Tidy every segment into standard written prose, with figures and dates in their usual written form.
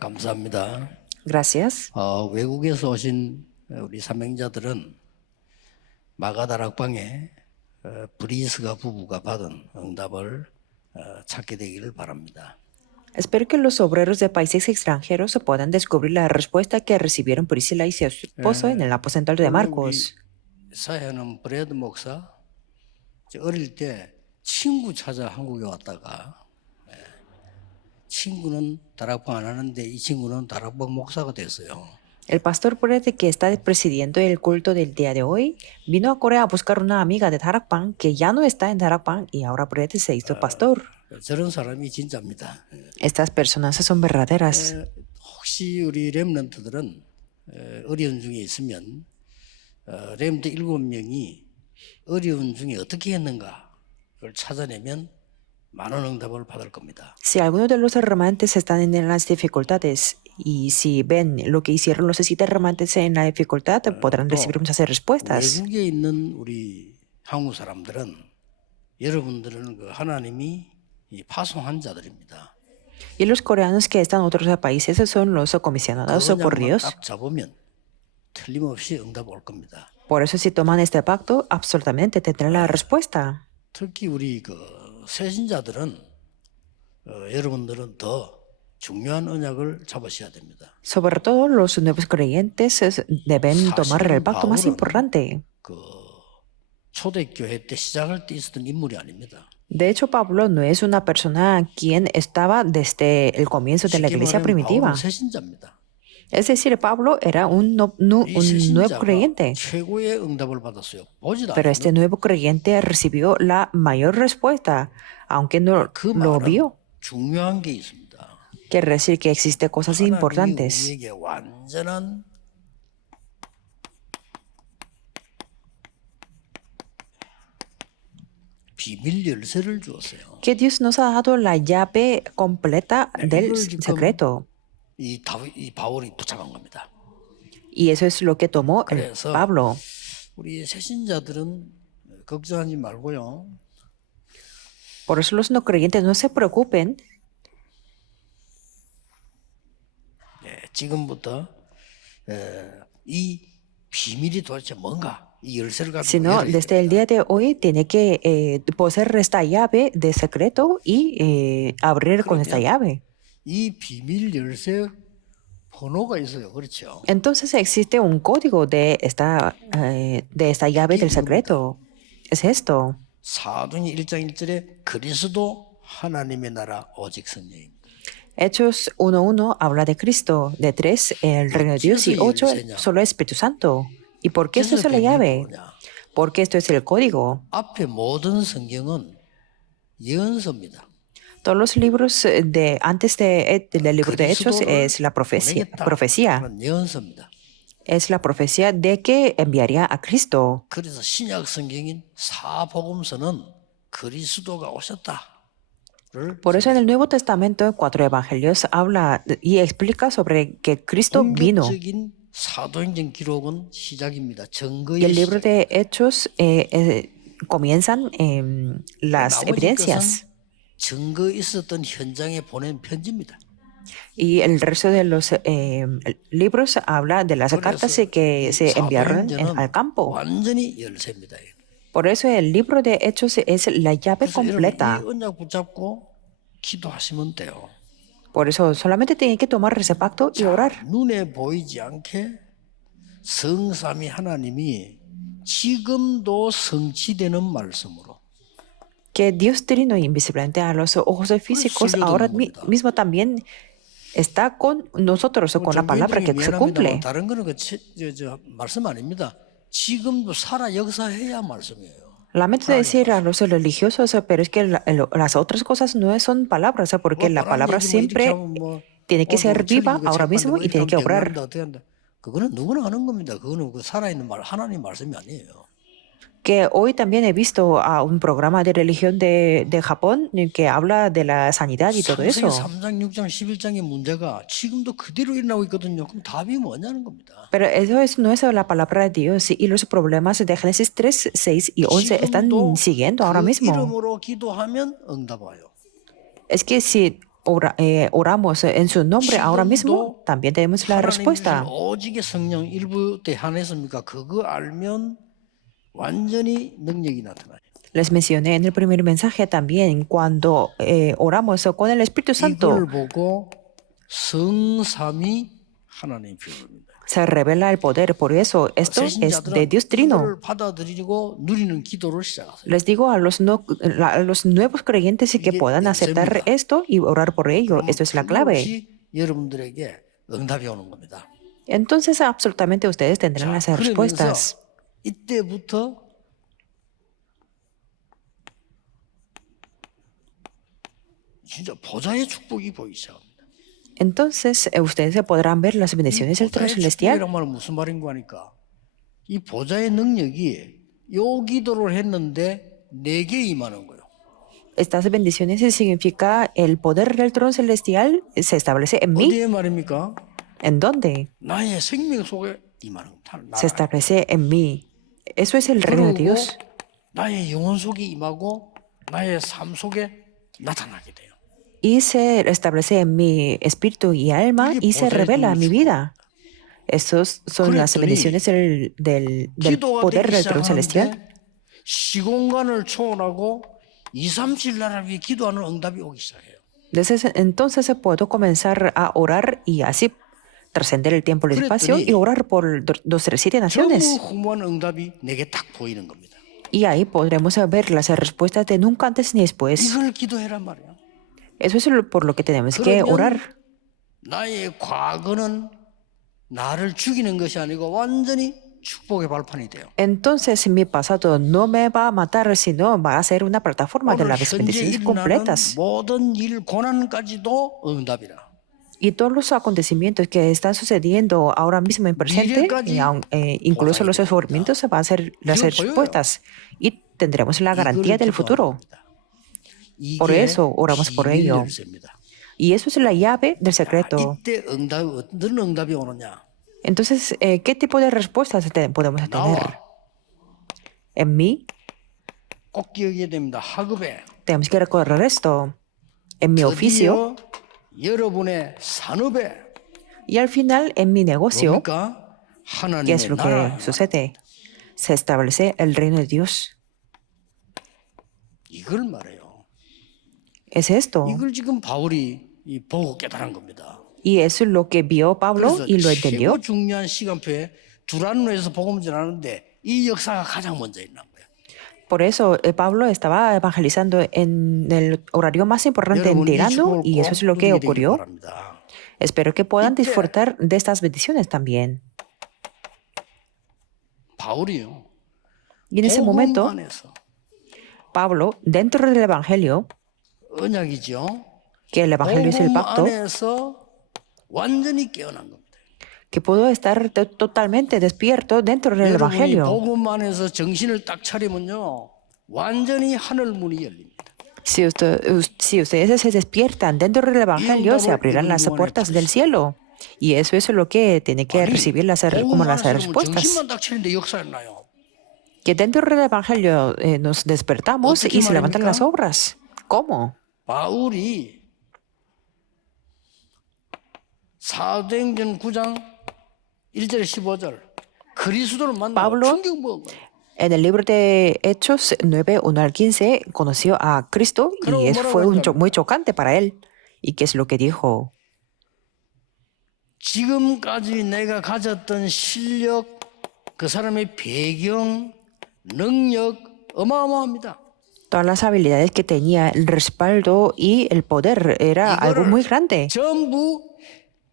감사합니다. Gracias. 외국에서 오신 우리 사명자들은 마가다락방에 브리스가 부부가 받은 응답을 찾게 되기를 바랍니다. Espero que los obreros de países extranjeros puedan descubrir la respuesta que recibieron Priscila y su esposo en el aposento de 우리 Marcos. 사회는 브래드 목사 어릴 때 친구 찾아 한국에 왔다가 친구는 다락방 안 하는데 이 친구는 다락방 목사가 됐어요. El pastor Brett, que está presidiendo el culto del día de hoy, vino a Corea a buscar una amiga de Tarakpan que ya no está en Tarakpan y ahora Brett se hizo pastor. 저런 사람이 진짜입니다. Estas personas son verdaderas. 혹시 우리 렘넌트들은 어려운 중에 있으면 렘넌트 7명이 어려운 중에 어떻게 했는가 그걸 찾아내면 많은 응답을 받을 겁니다. Si algunos de los remanentes están en las dificultades y si ven lo que hicieron los 7 remanentes en la dificultad, podrán recibir muchas respuestas. 외국에 있는 우리 한국 사람들은 여러분들은 그 하나님이 이 파송한 자들입니다. Y los coreanos que están en otros países son los comisionados por 그것만 Dios. 딱 잡으면 틀림없이 응답 올 겁니다. Por eso si toman este pacto, absolutamente tendrán la respuesta. 특히 우리 그 새신자들은 여러분들은 더 중요한 언약을 잡으셔야 됩니다. Sobre todo los nuevos creyentes deben tomar el 사실은 pacto más 바울은 importante. 그 초대교회 때 시작할 때 있었던 인물이 아닙니다. De hecho, Pablo no es una persona quien estaba desde el comienzo de la 쉽게 iglesia 말하면 primitiva. 바울은 새신자입니다. Es decir, Pablo era un 이 nuevo 새신자가 creyente. 최고의 응답을 받았어요. 보지도 Pero este 않았는데 nuevo creyente recibió la mayor respuesta, aunque no 그 lo 말은 vio. 중요한 게 있습니다. Quiere decir que existen cosas 하나님이 importantes. 우리에게 완전한 비밀 열쇠를 주었어요. Que Dios nos ha dado la llave completa del 이걸 지금 secreto. 이 바울이 붙잡은 겁니다. Y eso es lo que tomó el 그래서 Pablo. 우리 새신자들은 걱정하지 말고요. Por eso los no creyentes no se preocupen. 지금부터 이 비밀이 도대체 뭔가 이 열쇠를 가지고 Sino 열어야 desde el día de hoy tiene que poseer esta llave de secreto y abrir con esta llave. 이 비밀 열쇠 번호가 있어요. 그렇죠? Entonces existe un código de esta llave del secreto. Es esto. 사도행 1장 1절에 그리스도 하나님의 나라 오직 성령입니다. Hechos 1.1 habla de Cristo. De 3, el reino de Dios. Y 8, solo Espíritu Santo. ¿Y por qué esto es la llave? Porque esto es el código. 앞에 모든 성경은 예언서입니다. Todos los libros de antes del libro de Hechos es la profecía. 그런 예언서입니다. Es la profecía de que enviaría a Cristo. 그래서 신약 성경인 사복음서는 그리스도가 오셨다. Por eso en el Nuevo Testamento, 4 evangelios habla y explica sobre que Cristo vino. 본격적인 사도행전 기록은 시작입니다. Y 증거의 el libro 시작. de Hechos comienzan las 나머지 evidencias. 것은 증거 있었던 현장에 보낸 편지입니다. Y el resto de los libros habla de las cartas que se enviaron al campo. 완전히 열쇠입니다. Por eso el libro de Hechos es la llave 그래서 여러분 completa. 이 언약 붙잡고 기도하시면 돼요. Por eso solamente tienen que tomar ese pacto y orar. 눈에 보이지 않게 성삼위 하나님이 지금도 성취되는 말씀으로 Que Dios trino invisiblemente a los ojos físicos ahora mismo también está con nosotros, con la palabra que se cumple. 다른 거는 말씀 아닙니다. 지금도 살아 역사해야 말씀이에요. Lamento decir a los religiosos, pero es que las otras cosas no son palabras, porque la palabra siempre tiene que ser viva ahora mismo y tiene que obrar. 그거는 누구나 하는 겁니다. 그거는 그 살아있는 말 하나님 말씀이 아니에요. Que hoy también he visto a un programa de religión de Japón que habla de la sanidad y todo eso. 3장, 6장, 11장의 문제가 지금도 그대로 일어나고 있거든요. 그럼 답이 뭐냐는 겁니다. Pero no es la palabra de Dios y los problemas de Génesis 3, 6 y 11 están siguiendo ahora 그 mismo. 이름으로 기도하면 응답 와요. Es que si oramos en su nombre ahora mismo, 지금도 también tenemos la 하나님 주신 respuesta. 오직의 성령 일부 때 한했습니까? 그거 알면 완전히 능력이 나타나요. Les mencioné en el primer mensaje también, cuando oramos con el Espíritu Santo, 이걸 보고 성삼위 하나님 표현입니다. se revela el poder. Por eso, esto es de 새신자들은 Dios Trino. 이거를 받아들이고 누리는 기도를 시작하세요. Les digo a los nuevos creyentes que puedan aceptar esto y orar por ello. Esto es la clave. 틀림없이 여러분들에게 응답이 오는 겁니다. Entonces, absolutamente ustedes tendrán las 그러면서 respuestas. 이때부터 진짜 보좌의 축복이 보이기 시작합니다. Entonces, ustedes se podrán ver las bendiciones del trono 보좌의 celestial. 축복이란 말은 무슨 말인가 하니까 이 보좌의 능력이 요 기도를 했는데 내게 임하는 거예요. Estas bendiciones significa el poder del trono celestial se establece en mí. 어디에 말입니까? ¿En dónde? 나의 생명 속에 임하는 겁니다. Se establece en mí. Eso es el reino de 그리고 Dios. 나의 영혼 속에 임하고 나의 삶 속에 나타나게 돼요. Y se establece en mi espíritu y alma y se revela en mi vida. Estos son las bendiciones del 기도가 poder 되기 del trono celestial. 시작하는데 시공간을 초월하고 2, 3, 7 나라 위에 기도하는 응답이 오기 시작해요. Desde entonces puedo comenzar a orar y así trascender el tiempo y el espacio y orar por 2, 3, 7 naciones. 전무후무한 응답이 내게 딱 보이는 겁니다. Y ahí podremos ver las respuestas de nunca antes ni después. 이걸 기도해란 말이야. Eso es por lo que tenemos que orar. 나의 과거는 나를 죽이는 것이 아니고 완전히 축복의 발판이 돼요. Entonces mi pasado no me va a matar, sino va a ser una plataforma de 오늘 las 현재 bendiciones 일어나는 completas. 모든 일 고난까지도 응답이라. Y todos los acontecimientos que están sucediendo ahora mismo en presente, incluso los sufrimientos, se van a ser las respuestas y tendremos la garantía del futuro. Por eso oramos por ello. Y eso es la llave del secreto. 이때 어떤 응답이 오느냐? Entonces, ¿qué tipo de respuestas podemos tener? En mí, 꼭 기억해야 됩니다. 학업에 tenemos que recordar esto. En mi oficio 드디어 여러분의 산업에 y al final en mi negocio, 뭡니까? ¿qué es 하나님의 lo 나라. que sucede? Se establece el reino de Dios. 이걸 말해요. Es esto. 이걸 지금 바울이 보고 깨달은 겁니다. Y eso es lo que vio Pablo 그래서 y lo entendió. 최고 중요한 시간표에 두란노에서 복음 전하는데 이 역사가 가장 먼저 있는 거예요. Por eso Pablo estaba evangelizando en el horario más importante en 여러분 이 Tirano 축복을 y eso es lo 꼭 que 누리게 되길 ocurrió. 바랍니다. Espero que puedan 이때 disfrutar de estas bendiciones también. 바울이요. Y en ese 복음 momento, 안에서 Pablo, dentro del Evangelio, 언약이죠. que el Evangelio es el 복음 pacto, 안에서 완전히 깨어난 겁니다. que pudo estar totalmente despierto dentro del 여러분이 Evangelio. 복음 안에서 정신을 딱 차리면요. 완전히 하늘 문이 열립니다. Si ustedes se despiertan dentro del Evangelio, se abrirán las puertas del cielo. Y eso es lo que tiene que recibir como 복음 las 안에서 respuestas. 정신만 딱 차리는데 역사가 나요. Que dentro del Evangelio nos despertamos 어떻게 y se levantan 말입니까? las obras. ¿Cómo? 바울이 사도행전 9장 1절 15절 그리스도를 만나고 Pablo, 충격 먹은 거예요. En el libro de Hechos 9, 1 al 15, conoció a Cristo y eso fue muy chocante para él. ¿Y qué es lo que dijo? 지금까지 내가 가졌던 실력, 그 사람의 배경, 능력 어마어마합니다. Todas las habilidades que tenía, el respaldo y el poder era algo muy grande. 전부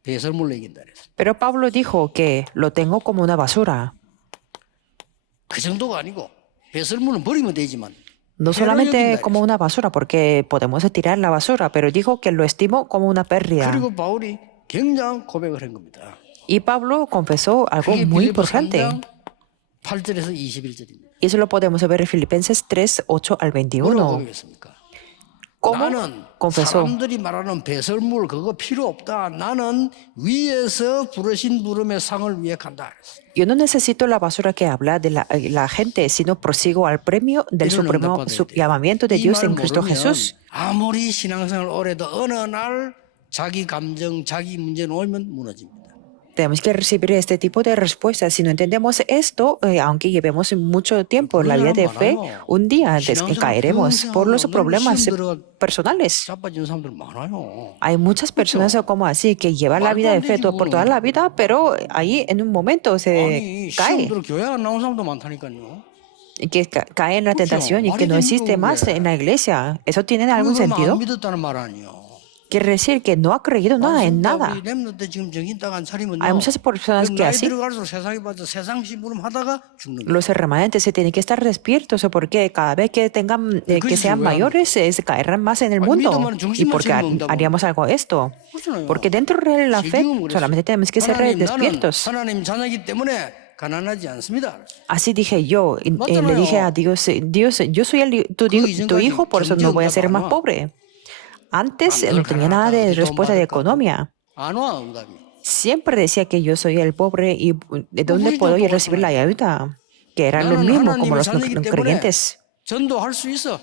배설물로 이긴다 그랬어요. Pero Pablo dijo que lo tengo como una basura. 그 정도가 아니고 배설물은 버리면 되지만 No solamente como una basura, porque podemos tirar la basura, pero dijo que lo estimo como una pérdida. 그리고 바울이 굉장한 고백을 한 겁니다. Y Pablo confesó algo 그게 muy 빌립보 importante. 3장 8절에서 21절입니다. Y eso lo podemos ver en Filipenses 3, 8 al 뭐라고 21. 고백했습니까? ¿Cómo 나는 confesó? 사람들이 말하는 배설물 그거 필요 없다. 나는 위에서 부르신 부름의 상을 위해 간다. Yo no necesito la basura que habla de la gente, sino prosigo al premio del 이런 supremo 응답받아야 돼요. llamamiento de 이 Dios 말 en Cristo 모르면 Jesús. 아무리 신앙생활 오래도 어느 날 자기 감정, 자기 문제 놓으면 무너집니다. Tenemos que recibir este tipo de respuestas. Si no entendemos esto, aunque llevemos mucho tiempo en la vida de fe, un día caeremos por los problemas personales. 자빠지는 사람들 많아요. Hay muchas personas como así que llevan la vida de fe por toda la vida, pero ahí en un momento se 아니 cae, 시험 들어 교회 안 나온 사람도 많다니까요. y que cae en la tentación y que no existe más en la iglesia. ¿Eso tiene algún 그러면 안 sentido? 믿었다는 말 아니에요. Quiere decir que no ha creído nada en nada. 우리 렘넌트 지금 정신 딱안 차리면요. Hay muchas personas que 나이 así 들어갈수록 세상에 빠져 세상 심부름 하다가 죽는 거예요. los remanentes se tienen que estar despiertos porque cada vez que tengan que sean mayores se caerán más en el mundo. ¿Y por qué haríamos algo esto? 그렇잖아요. Porque dentro de la fe solamente tenemos que ser 하나님, 나는 despiertos. 하나님 자녀이기 때문에 가난하지 않습니다. Así dije yo, le dije a Dios, Dios, yo soy tu hijo, por eso no voy a ser más pobre. Antes no tenía nada de respuesta de economía. 안 와, 응답이. Siempre decía que yo soy el pobre y de dónde puedo ir a recibir la ayuda, que era lo 나는 mismo como 하나님의 los no 자녀이기 때문에 creyentes. 전도할 수 있어.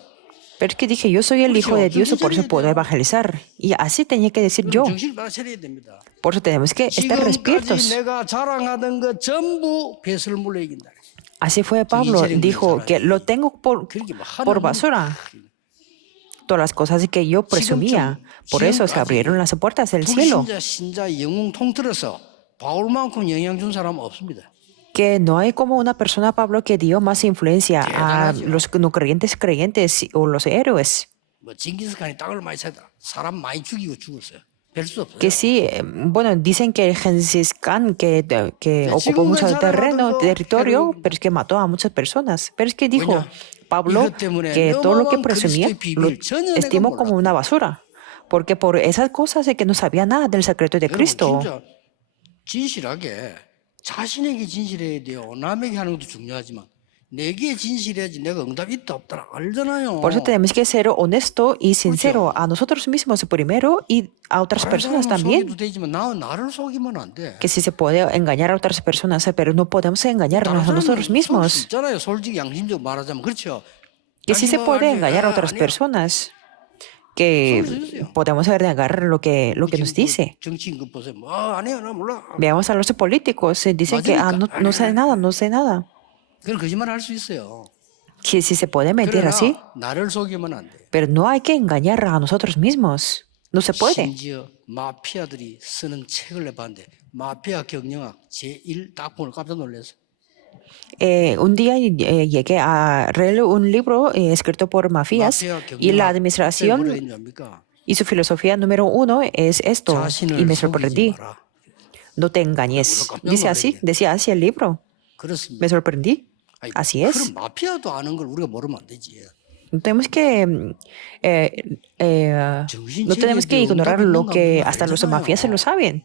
Pero es que dije, yo soy el hijo de Dios y por eso puedo evangelizar. Y así tenía que decir yo. 정신을 다 차려야 됩니다. Por eso tenemos que estar 지금까지 despiertos. 내가 자랑하던 것 전부 배설물로 이긴다. Así fue Pablo, dijo que lo tengo 그렇게 막 por 하는 basura. Todas las cosas que yo presumía. Por eso se abrieron las puertas del cielo. 불신자 신자 영웅 통틀어서 바울만큼 영향 준 사람은 없습니다. Que no hay como una persona, Pablo, que dio más influencia a los no creyentes o los héroes. 뭐 징기스칸이 땅을 많이 쳤다. 사람 많이 죽이고 죽었어요. 별 수 없어요. Que sí, bueno, dicen que Gengis Khan que ocupó mucho territorio, pero es que mató a muchas personas. Pero es que dijo Pablo que todo lo que presumía lo estimó como una basura. Porque por esas cosas es que no sabía nada del secreto de Cristo. 진짜 진실하게 자신에게 진실해야 돼요. 남에게 하는 것도 중요하지만 내게 진실해야지 내가 응답이 있다 없다 알잖아요. Por eso tenemos que ser honesto y sincero a nosotros mismos primero y a otras personas también. 속여도 되지만 나를 속이면 안 돼. Que sí se puede engañar a otras personas, pero no podemos engañarnos a nosotros mismos. 있잖아요. 솔직히 양심적으로 말하자면 그렇죠. Que sí se puede engañar a otras personas. Que podemos negar lo que nos dice. 정치인 그 보세요. 아니야, 나 몰라. Veamos a los políticos, dicen que no sé nada, no sé nada. 그건 거짓말 할 수 있어요. Que sí se puede mentir así, 나를 속이면 안 돼. pero no hay que engañar a nosotros mismos. No se puede. 심지어 마피아들이 쓰는 책을 내봤는데 마피아 경영학 제1 딱 보고 깜짝 놀랐어. Un día llegué a leer un libro escrito por mafías y la administración y su filosofía número 1 es esto. Y me sorprendí. No te engañes. Decía así el libro. Me sorprendí. Así es. 마피아도 아는 걸 우리가 모르면 안 되지. Tenemos que no tenemos que ignorar lo que hasta los mafías se lo saben.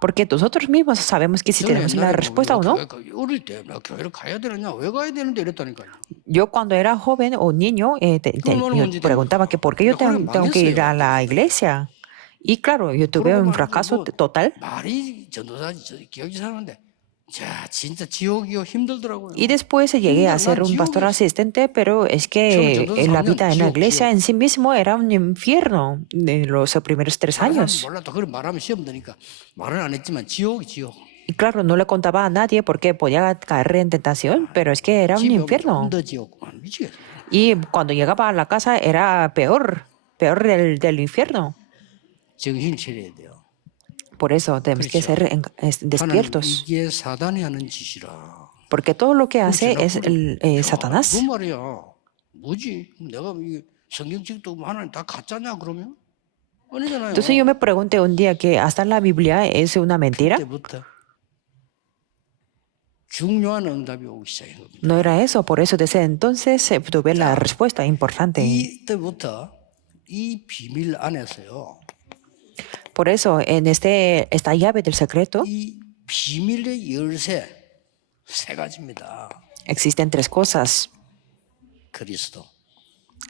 Porque nosotros mismos sabemos que si tenemos la respuesta o no. 어릴 때 나 교회를 가야 되느냐 왜 가야 되는데 이랬다니까요. Yo cuando era joven o niño yo preguntaba que por qué yo tengo que ir a la iglesia. Y claro, yo tuve un fracaso total. 말이 전도사지 기억이 사는데 자 진짜 지옥이요 힘들더라고요. Y después llegué a ser un pastor asistente, pero es que la vida en la iglesia en sí mismo era un infierno de los primeros 3 años. 몰라도 그걸 말하면 시험 드니까 말은 안 했지만 지옥이 지옥. Y claro, no le contaba a nadie porque podía caer en tentación, pero es que era un infierno. Y cuando llegaba a la casa era peor del infierno. 정신 차려야 돼요. Por eso tenemos que ser despiertos. 이게 사단이 하는 짓이라. Porque todo lo que hace es Satanás. 그 말이야. 뭐지? 내가 이 성경책도 하나님 다 가짜냐 그러면? 아니잖아요. Entonces yo me pregunté un día que hasta la Biblia es una mentira. 그때부터 중요한 응답이 오기 시작한 겁니다. No era eso, por eso desde entonces tuve la respuesta importante. 이때부터 이 비밀 안에서요. Por eso en esta llave del secreto 이 비밀의 열쇠 3가지입니다. existen 3 cosas. 그리스도,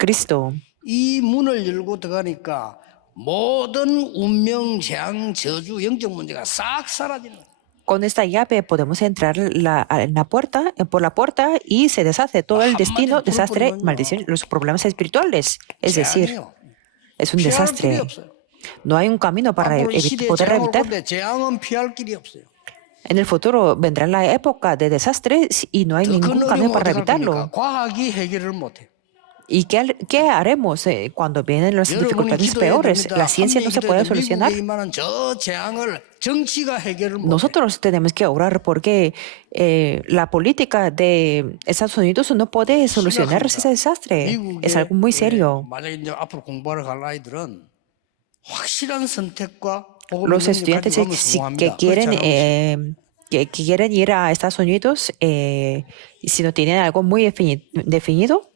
Cristo, 이 문을 열고 들어가니까 모든 운명, 재앙, 저주, 영적 문제가 싹 사라지는 거예요. Con esta llave podemos entrar en la puerta, por la puerta y se deshace todo el destino, desastre, maldición, los problemas espirituales. Es decir, 재앙이에요. es un 피할 길이 desastre. 없어요. No hay un camino para 앞으로 이 시대에 poder 재앙 올 evitar. 건데 재앙은 피할 길이 없어요. En el futuro vendrá la época de desastres y no hay 더 ningún 큰 camino 어려움은 para 어떻게 할 evitarlo. 겁니까? 과학이 해결을 못해요. ¿Y qué haremos cuando vienen las 여러분이 dificultades 기도해야 peores? 됩니다. La ciencia no se puede solucionar. 미국에 임하는 저 재앙을 정치가 해결을 못해요. Nosotros tenemos que orar porque la política de Estados Unidos no puede solucionar ese desastre. Es algo muy serio. 만약에 이제 앞으로 공부하러 갈 아이들은 확실한 선택과 복음의 Los 능력을 estudiantes 가지고 가면 성공합니다. que quieren ir a Estados Unidos, si no tienen algo muy definido,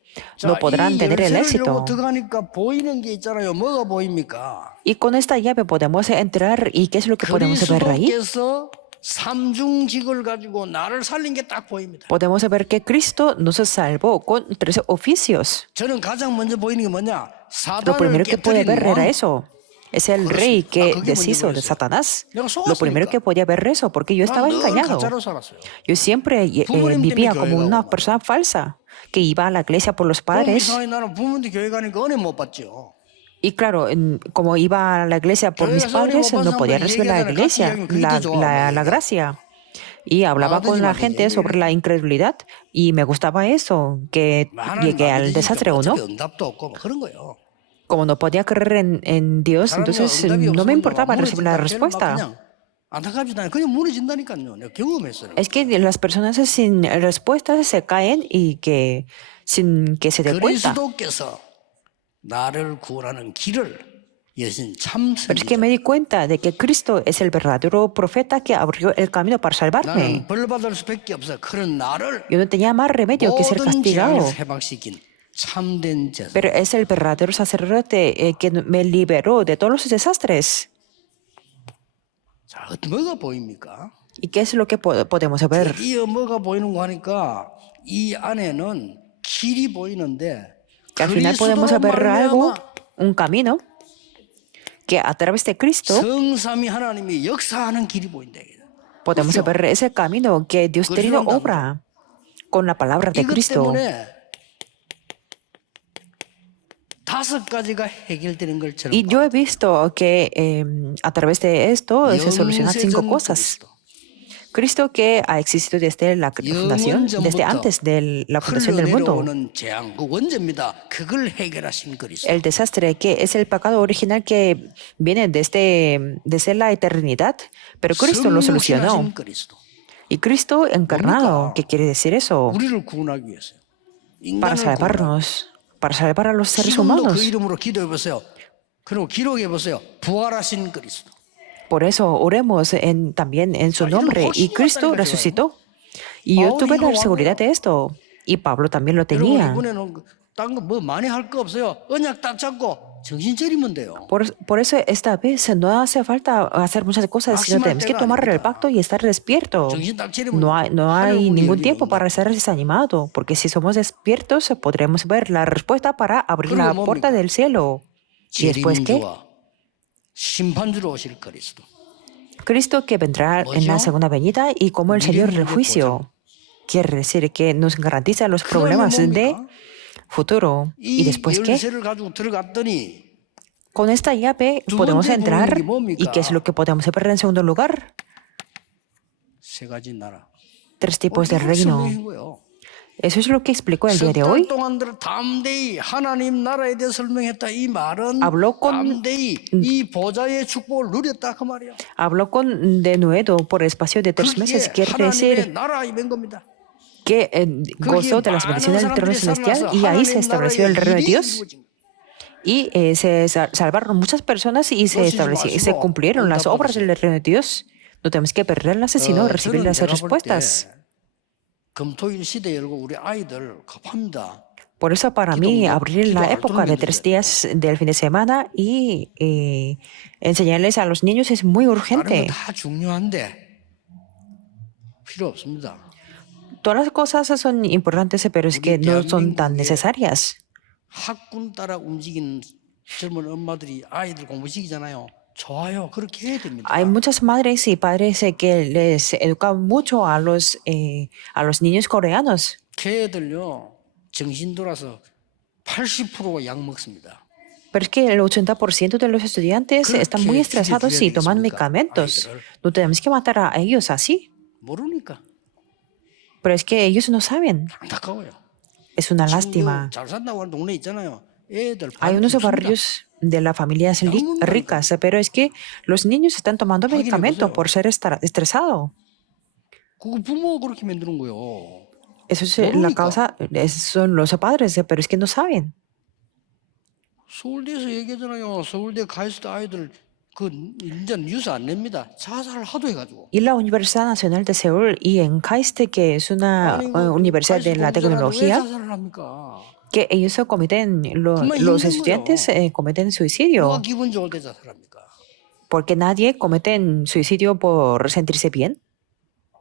no podrán tener el éxito. 들어가니까 보이는 게 있잖아요. 뭐가 보입니까? Y con esta llave podemos entrar y ¿qué es lo que podemos ver ahí? 그리스도께서 삼중직을 가지고 나를 살린 게 딱 보입니다. Podemos ver que Cristo nos salvó con 3 oficios. 저는 가장 먼저 보이는 게 뭐냐? Lo 사단을 primero que puede 깨뜨린 ver era 왕. eso. Es el rey que deshizo de Satanás. Lo primero que podía ver eso, porque yo estaba 늘 engañado. 가짜로 살았어요. Yo siempre vivía como una persona falsa, que iba a la iglesia por los 그럼 padres. 이상하게 나는 부모님들 교회 가니까 은혜 못 받죠. Y claro, como iba a la iglesia por mis padres, no podía recibir la iglesia, la gracia. Y hablaba con la gente sobre la incredulidad y me gustaba eso, que llegué al desastre o no. 어차피 응답도 없고 뭐 그런 거예요. Como no podía creer en Dios, entonces no me importaba recibir la respuesta. 안타깝지도 않아요. 그냥 무너진다니까요. 내가 경험했어요. Es que las personas sin respuesta se caen y que sin que se dé cuenta. 그리스도께서 나를 구원하는 길을 여신 참 Pero es que 선지자. me di cuenta de que Cristo es el verdadero profeta que abrió el camino para salvarme. 나는 벌 받을 수밖에 없어. 그런 나를 Yo no tenía más remedio que ser 모든 castigado. 재앙에서 해방시킨 참된 제사. Pero es el verdadero sacerdote que me liberó de todos los desastres. 자, 뭐가 보입니까? ¿Y qué es lo que podemos ver? 드디어 뭐가 보이는 거 하니까 이 안에는 길이 보이는데 Que al final podemos 그리스도로 ver algo, 말미암아 un camino, que a través de Cristo 성삼위 하나님이 역사하는 길이 보인다. podemos ver ese camino que Dios Trino obra con la palabra de 이것 Cristo. 때문에 5가지가 해결되는 것처럼 Y yo he visto que a través de esto se solucionan 5 cosas. Cristo que ha existido desde la fundación, desde antes de la fundación del mundo. 흘러내려오는 재앙, 그 원죄입니다. 그걸 해결하신 그리스도. El desastre que es el pecado original que viene desde la eternidad, pero Cristo lo solucionó. 성육신하신 그리스도. Y Cristo encarnado, ¿qué quiere decir eso? 우리를 구원하기 위해서요. Para 인간을 구원하기 salvarnos, para salvar a los seres 지금도 그 humanos. 이름으로 기도해 보세요. 그리고 기록해 보세요. 부활하신 그리스도. Por eso oremos también en su nombre. Y Cristo resucitó. Y yo tuve la seguridad de esto. Y Pablo también lo 여러분 tenía. 이번에는 딴 거 뭐 많이 할 거 없어요. 언약 딱 잡고 정신 차리면 돼요. Por eso esta vez no hace falta hacer muchas cosas, sino tenemos que tomar el pacto y estar despierto. 정신 딱 차리면 No hay ningún 하늘 tiempo 문이 para estar desanimado, porque si somos despiertos podremos ver la respuesta para abrir la 그리고 puerta del cielo. ¿Y después qué? 재림주와 심판주로 오실 그리스도. Cristo que vendrá en la segunda venida y como el Señor del juicio. Quiere decir que nos garantiza los problemas de futuro. ¿Y 이 después qué? 열쇠를 가지고 들어갔더니 Con esta llave podemos entrar. ¿Y qué es lo que podemos ver en segundo lugar? 세 가지 나라. 3 tipos de reino. 설명인 거예요. Eso es lo que explicó el día de hoy. 동안 담대히 하나님 나라에 대해 설명했다. 이 말은 Habló con- 담대히 이 보좌의 축복을 누렸다 그 말이야. Habló con denuedo por el espacio de 3 meses. 그게 Quiere 하나님의 decir 나라 이된 겁니다. que gozó de las bendiciones del trono celestial y ahí se estableció el reino de Dios. Y se salvaron muchas personas y se cumplieron las obras del reino de Dios. No tenemos que perderlas, sino recibir las respuestas. 금토일 시대 열고 우리 아이들 급합니다. Por eso para mí abrir la época de 3 días del fin de semana y enseñarles a los niños es muy 다른 urgente. 거다 중요한데 필요 없습니다. Todas las cosas son importantes, pero es que no son tan necesarias. 학군 따라 움직이는 젊은 엄마들이 아이들 공부시키잖아요. 좋아요. 그렇게 해야 됩니다. Hay muchas madres y padres que les educan mucho a los niños coreanos. 걔들요 정신 돌아서 80%가 약 먹습니다. Pero es que el 80% de los estudiantes están muy 그렇게 estresados y 죽여야 toman 되겠습니까? medicamentos. 아이들을 ¿No tenemos que matar a ellos así? 모르니까 Pero es que ellos no saben. 안타까워요. Es una 지금 lástima. 잘 산다고 하는 동네 있잖아요. 애들 Hay 반 unos 죽습니다. barrios de las familias ricas, pero es que los niños están tomando medicamento por ser estresado. 그거 부모가 그렇게 만드는 거요. Eso es la causa, son los padres, pero es que no saben. 서울대에서 얘기하잖아요. 서울대 가 있을 때 아이들 그 이제 뉴스 안 냅니다. 자살을 하도 해가지고. Y la Universidad Nacional de Seúl y en KAIST, que es una universidad de la 왜 tecnología, 자살을 합니까? que ellos cometen, los estudiantes cometen 누가 suicidio, 기분 좋을 때 자살합니까? porque nadie comete suicidio por sentirse bien.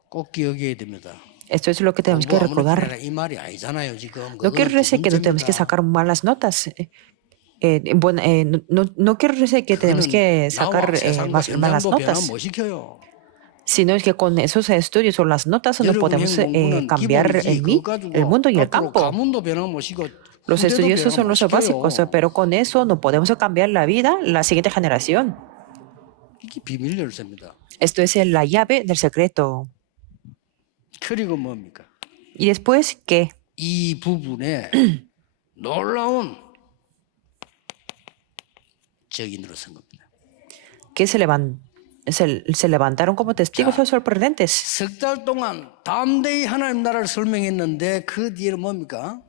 꼭 기억해야 됩니다. Esto es lo que tenemos que recordar. 이 말이 아니잖아요 지금. No quiero decir que no tenemos que sacar malas notas. No quiero decir que tenemos que sacar malas notas, 시켜요. sino es que con esos estudios o las notas no podemos cambiar el mundo y el campo. 가문도 변화 못 시키고 Los estudiosos son los básicos, pero con eso no podemos cambiar la vida la siguiente generación. 이게 비밀 열쇠입니다. Esto es la llave del secreto. 그리고 뭡니까? Y después, ¿qué? 이 부분에 놀라운 적인으로 선 겁니다. Que se levantaron como testigos sorprendentes. 석 달 동안 담대히 하나님 나라를 설명했는데 그 뒤에는 뭡니까?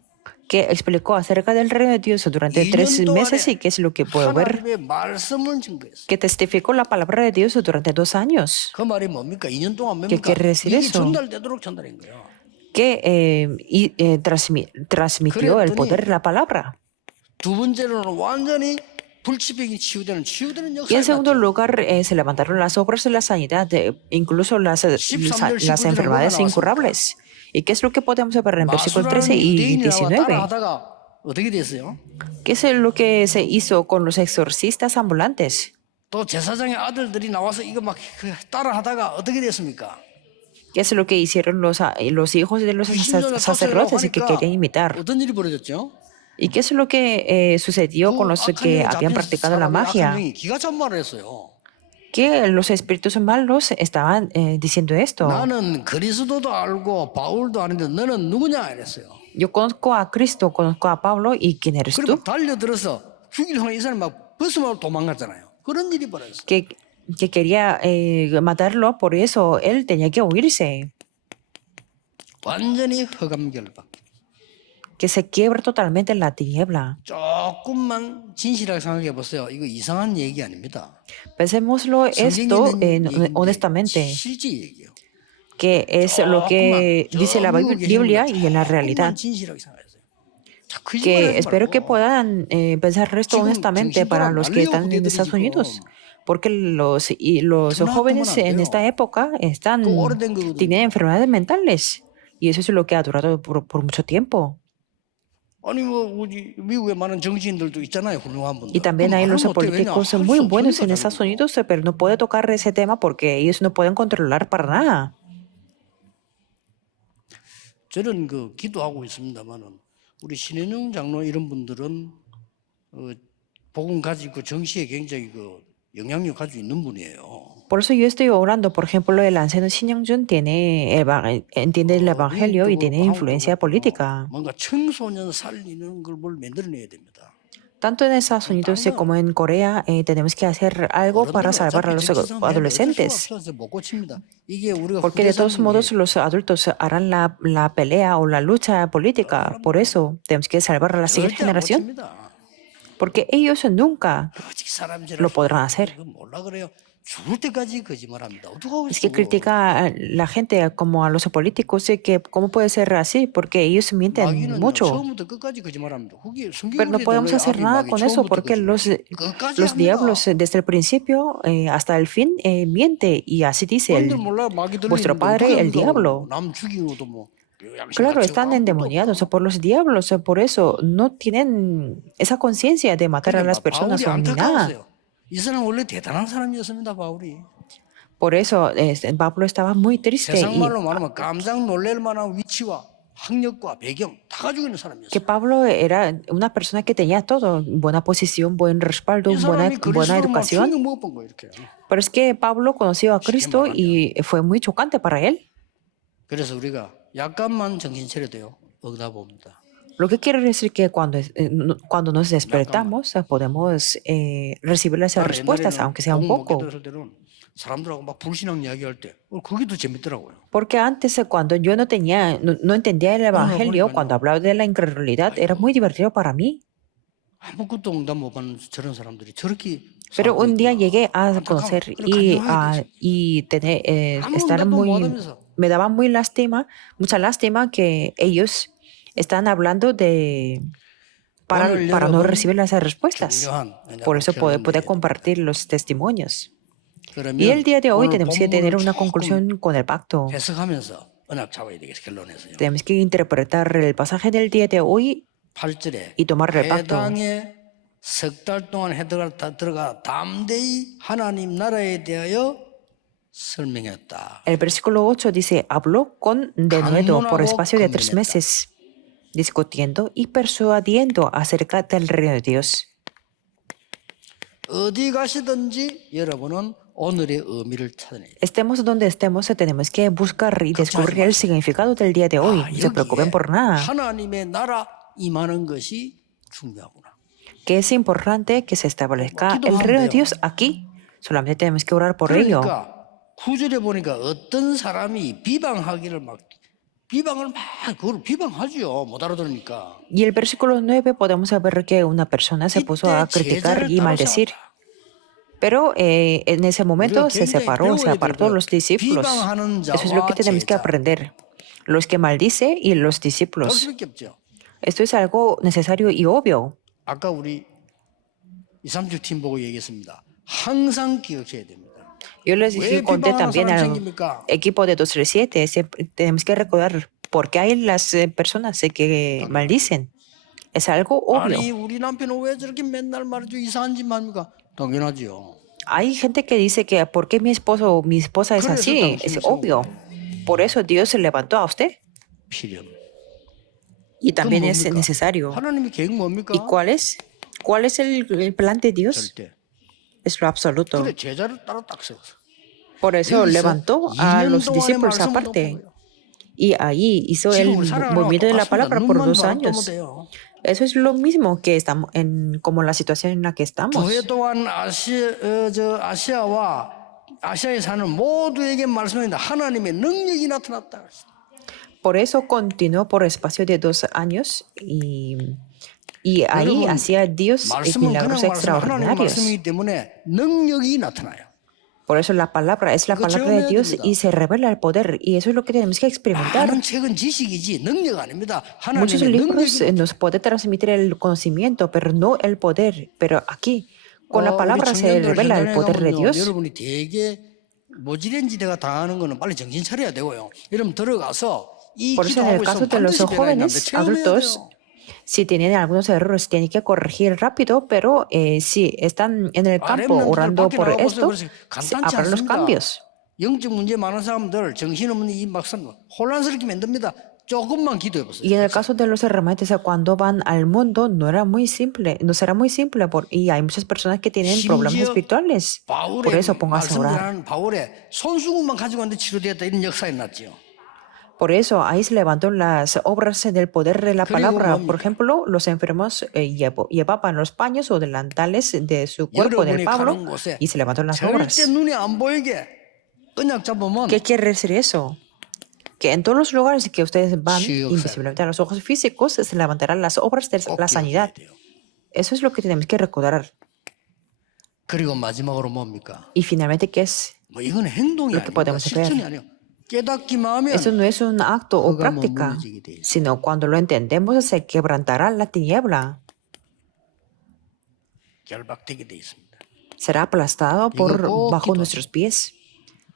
Que explicó acerca del reino de Dios durante 3 meses y qué es lo que puedo ver. 하나님의 말씀을 증거했어요. Que testificó la palabra de Dios durante 2 años. 그 말이 뭡니까? 2년 동안 ¿Qué 뭡니까? quiere decir 이게 eso? 전달되도록 전달한 거예요. Que transmitió el poder de la palabra. 두 번째로는 완전히 불치병이 치유되는 Y en 역사를 segundo 봤죠. lugar, se levantaron las obras de la sanidad, incluso las enfermedades incurables. ¿Y qué es lo que podemos ver en versículos 13 y 19? 따라하다가 어떻게 됐어요? ¿Qué es lo que se hizo con los exorcistas ambulantes? 또 제사장의 아들들이 나와서 이거 막 따라하다가 어떻게 됐습니까? ¿Qué es lo que hicieron los hijos de los sacerdotes y que querían imitar? 어떤 일이 벌어졌죠? ¿Y qué es lo que sucedió con los que habían practicado la magia? 기가 찬말을 했어요. Que los espíritus malos estaban diciendo esto. 나는 그리스도도 알고 바울도 아는데 너는 누구냐 이랬어요. Yo conozco a Cristo, conozco a Pablo, ¿y quién eres 그리고 tú? 달려들어서 죽이려고 이 사람이 막 벗으면 도망갔잖아요. 그런 일이 벌어졌어요. Que quería matarlo, por eso él tenía que huirse. 완전히 흑암결 밖에. Que se quiebra totalmente en la tiniebla. 조금만 진실하게 생각해 보세요. 이거 이상한 얘기 아닙니다. Pensémoslo esto honestamente, 실제 얘기예요. que es lo que dice la Biblia y en la realidad. 진실하게 생각하세요. 자, Que espero que 말고. puedan pensar esto 지금 honestamente para los que están en Estados Unidos. Porque los jóvenes en esta época tienen enfermedades mentales. Y eso es lo que ha durado por mucho tiempo. 아니 뭐 우리 미국에 많은 정치인들도 있잖아요. 훌륭한 분들. Y también hay los políticos muy buenos en Estados Unidos, pero no puede tocar ese tema porque ellos no pueden controlar para nada. 저는 그 기도하고 있습니다만은 우리 신현영 장로 이런 분들은 복음 가지고 정치에 굉장히 그 영향력 가지고 있는 분이에요. Por eso yo estoy orando. Por ejemplo, el anciano Shin Young-jun entiende el evangelio y tiene influencia política. 뭔가 청소년 살리는 걸 뭘 만들어내야 됩니다. Tanto en Estados Unidos como en Corea tenemos que hacer algo para salvar a los adolescentes. Porque de todos modos los adultos harán la pelea o la lucha política. Por eso tenemos que salvar a la siguiente generación. Porque ellos nunca lo podrán hacer. 죽을 때까지 거짓말합니다. 어떡하고 Es que 있어? critica a la gente como a los políticos, que cómo puede ser así, porque ellos mienten 마귀는 mucho. 처음부터 끝까지 거짓말합니다. Pero no podemos hacer nada con eso, porque los diablos desde el principio hasta el fin miente, y así dice vuestro padre, el diablo. 남 죽이고도 뭐 Claro, están endemoniados por los diablos, por eso no tienen esa conciencia de matar a las personas 바울이 o ni nada. 안타까웠어요. 이 사람 원래 대단한 사람이었습니다, 바울이. Por eso Pablo estaba muy triste 세상 y 말로 말하면 깜짝 놀랄 만한 위치와 학력과 배경 다 가지고 있는 que 사람이었어요. Pablo era una persona que tenía todo, buena posición, buen respaldo, 이 buena 사람이 그리스도로 막 educación. 충격 먹어본 거 이렇게. Pero es que Pablo conoció a Cristo 말하면. y fue muy chocante para él. 그래서 우리가 약간만 정신 차려도요 어디다 봅니다. Lo que quiere decir que cuando nos despertamos podemos recibir las respuestas, aunque sea un poco. 목회 들을 때는 사람들하고 막 불신앙 이야기할 때 그게 더 재밌더라고요. Porque antes, cuando yo no entendía el evangelio, cuando hablaba de la incredulidad, era muy divertido para mí. 아무것도 응답 못 받는 저런 사람들이 저렇게 Pero 살고 un día 있구나. llegué a 안타까워. conocer 그걸 간증해야 되지. y 아무 estar 응답도 못 muy, 하면서 me daba mucha lástima que ellos están hablando para 오늘 no 여러분 recibir las respuestas. 중요한 Por eso 결론을 poder 내려야 compartir los testimonios. 그러면 Y el día de hoy 오늘 tenemos que tener 본문을 una 조금 conclusión con el pacto. 해석하면서 언약 잡아야 되겠어 결론에서요. Tenemos que interpretar el pasaje del día de hoy 8절에 y tomar el pacto. 해당에 석 달 동안 들어가 담대히 하나님 나라에 대하여 설명했다. El versículo 8 dice, habló con denuedo por espacio de 3 meses, discutiendo y persuadiendo acerca del reino de Dios. 어디 가시든지 여러분은 오늘의 의미를 찾아내야 돼요. Estemos donde estemos, tenemos que buscar y descubrir el significado del día de hoy. No se preocupen por nada. 하나님의 나라 임하는 것이 중요하구나. Que es importante que se establezca el reino de Dios aquí. Solamente tenemos que orar por ello. 그러니까 9절에 보니까 어떤 사람이 비방을 막 그걸 비방하죠. 못 알아들으니까. Y el versículo 9 podemos ver que una persona se puso a criticar y maldecir. Pero en ese momento se apartó los discípulos. Eso es lo que tenemos que aprender. Los que maldice y los discípulos. Esto es algo necesario y obvio. 아까 우리 230 팀 보고 얘기했습니다. 항상 기억해야 됩니다. Yo les conté también al equipo de 237, tenemos que recordar por qué hay las personas que maldicen. Es algo obvio. 아니 우리 남편은 왜 저렇게 맨날 말이죠 이상한 짓만 합니까? 당연하죠. Hay gente que dice que ¿por qué mi esposa es así? Es obvio. Por eso Dios se levantó a usted. 필요. Y también es necesario. 하나님의 계획 뭡니까? ¿Y cuál es? ¿Cuál es el plan de Dios? 절대. Es lo absoluto. 그래 제자를 따로 딱 세워서. Por eso levantó a los discípulos aparte. Y ahí hizo el movimiento de la palabra por 2 años. Eso es lo mismo que estamos como la situación en la que estamos. 9회 동안 아시아에 사는 모두에게 말씀합니다. 하나님의 능력이 나타났다. Por eso continuó por espacio de 2 años y ahí hacía Dios milagros extraordinarios. 말씀이기 때문에 능력이 나타나요. Por eso la palabra es la palabra de Dios y se revela el poder. Y eso es lo que tenemos que experimentar. 많은 책은 지식이지 능력 아닙니다. Muchos 하나님의 libros 능력이 nos pueden transmitir el conocimiento, pero no el poder. Pero aquí, con la palabra se revela el poder de Dios. 여러분이 되게 모지렌지대가 당하는 거는 빨리 정신 차려야 되고요. 여러분 들어가서 이 Por eso en el 기도하고 caso 있으면 de los 반드시 변화가 있는데 jóvenes 체험해야 adultos, 돼요. si tienen algunos errores, tienen que corregir rápido, pero si están en el campo orando por esto, habrá los cambios. 영적 문제 많은 사람들 정신없는 이 막상 혼란스럽게 만듭니다. 조금만 기도해 보세요. Y en el caso de los hermanos, cuando van al mundo, no será muy simple, y hay muchas personas que tienen problemas espirituales. Por eso póngase a orar. 바울의 손수건만 가지고 왔는데 치료되었다 이런 역사에 났죠. Por eso ahí se levantó las obras del poder de la palabra. Por ejemplo, los enfermos llevaban los paños o delantales de su cuerpo del Pablo y se levantaron las obras. 절대 눈에 안 보이게 언약 잡으면 ¿Qué quiere decir eso? Que en todos los lugares que ustedes van, invisiblemente a los ojos físicos, se levantarán las obras de la sanidad. Eso es lo que tenemos que recordar. 그리고 마지막으로 뭡니까? Y finalmente, ¿qué es 뭐 이건 행동이 lo que 아니고 podemos 실천이 ver? 아니에요. 깨닫기만 하면 Eso no es un acto o práctica, sino cuando lo entendemos se quebrantará la tiniebla. 결박되게 돼 있습니다. Será aplastado bajo nuestros pies.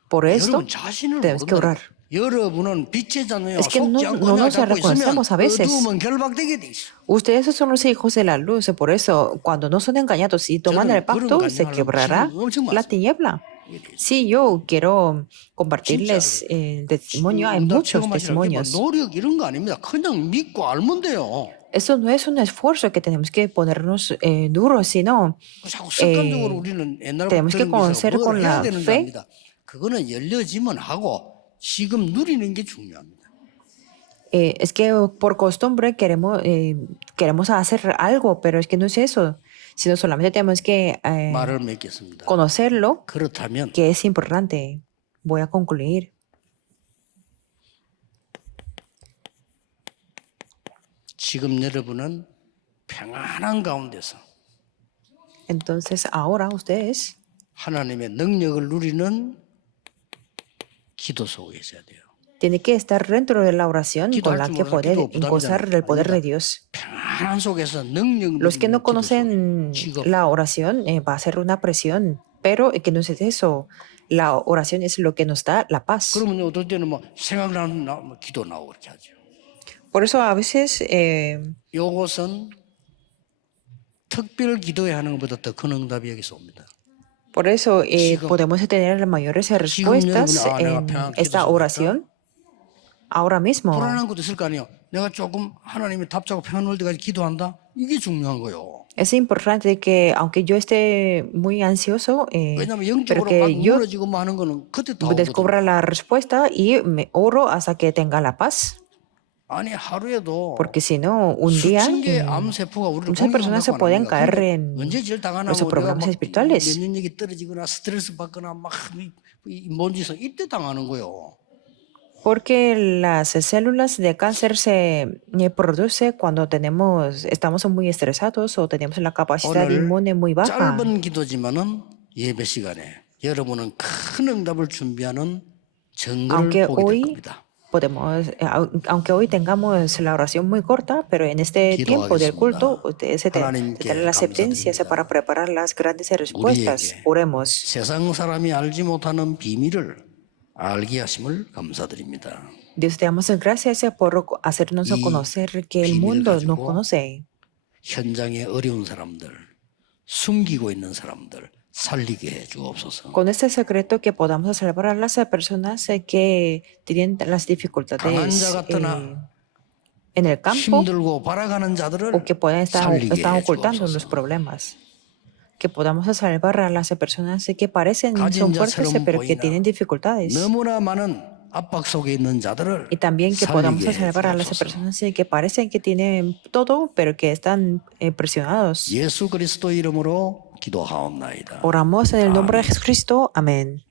Por esto 여러분 자신을 tenemos que 모른다. orar. 여러분은 빛의 자녀요 Es que 속지 no 않고 nos 잡고 있으면 reconocemos a veces. 어두움은 결박되게 돼 있어. Ustedes son los hijos de la luz, por eso cuando no son engañados y toman el 저는 그런 pacto, se 간증하려면 quebrará 기름이 엄청 la 많습니다. tiniebla. 이게 돼 있어. Sí, yo quiero 진짜 compartirles el testimonio. Hay 응답 muchos 체험하시라는 게 뭐 testimonios. 노력 이런 거 아닙니다. 그냥 믿고 알면 돼요. Eso no es un esfuerzo que tenemos que ponernos duros, sino 자꾸 습관적으로 eh, 우리는 옛날부터 tenemos que 들은 것처럼 conocer 뭘 con 해야 la 되는 게 fe. 아닙니다. 그거는 열려지면 하고 지금 누리는 게 중요합니다. Es que por costumbre queremos hacer algo, pero es que no es eso, sino solamente tenemos que 말을 맺겠습니다. conocerlo, 그렇다면 que es importante. Voy a concluir. 지금 여러분은 평안한 가운데서 Entonces ahora ustedes 하나님의 능력을 누리는 기도 속에 있어야 돼요. tienen que estar dentro de la oración con la 기도할지 que 몰라서 poder 기도 gozar del poder de 부담이잖아요. Dios. 평안한 속에서 능력 Los que 누리는 no 기도 속에 conocen 지금 la oración va a ser una presión, pero que no es eso. La oración es lo que nos da la paz. 그러면 어떨 때는 뭐 생각나는 기도 나오고 그렇게 하죠. Por eso a veces 이것은 특별 기도에 하는 것보다 더 큰 응답이 여기서 옵니다. por eso 지금- podemos tener las mayores respuestas 여러분은, 내가 en 평안 esta 기도 oración ahora mismo. 불안한 것도 있을 거 아니에요. 내가 조금 하나님의 답자고 평안을 때까지 기도한다. 이게 중요한 거예요. Es importante que aunque yo esté muy ansioso, 왜냐하면 pero 영적으로 막 que yo 무너지고 뭐 하는 거는 그때 다 오거든요. descubra la respuesta y me oro hasta que tenga la paz. 아니 하루에도 Porque si no, un día 수천 개의 암세포가 우리를 muchas personas se pueden caer 공격한다고 en 언제 제일 당하나 los problemas espirituales. 면역력이 떨어지거나 스트레스 받거나 막뭔 짓을 이때 당하는 거예요. Porque las células de cáncer se produce cuando estamos muy estresados o tenemos la capacidad 오늘 inmune muy baja. 짧은 기도지만은 예배 시간에 여러분은 큰 응답을 준비하는 증거를 Aunque 보게 될 hoy 겁니다. aunque hoy tengamos la oración muy corta, pero en este tiempo del culto ustedes 하나님께 tendrán la aceptancia 감사드립니다. para preparar las grandes respuestas. 우리에게 Oremos. 세상 사람이 알지 못하는 비밀을 알게 하심을 감사드립니다. Dios, te damos gracias por hacernos 이 conocer que el 비밀을 mundo no 가지고 conoce. 현장에 어려운 사람들, 숨기고 있는 사람들 살리게 해 주옵소서. Con este secreto que podamos salvar a las personas que tienen las 강한 dificultades 자 같으나 en el campo 힘들고 발아가는 자들을 o que pueden estar 살리게 están 해 ocultando los 주옵소서. problemas. Que podamos salvar a las personas que parecen 가진 son fuertes 자처럼 pero que 보이나 tienen dificultades. 너무나 많은 압박 속에 있는 자들을 Y también que podamos 살리게 해 salvar a las 주옵소서. personas que parecen que tienen todo pero que están presionados. 예수 그리스도 이름으로 기도하옵나이다. Oramos en el nombre de Jesucristo. Amén.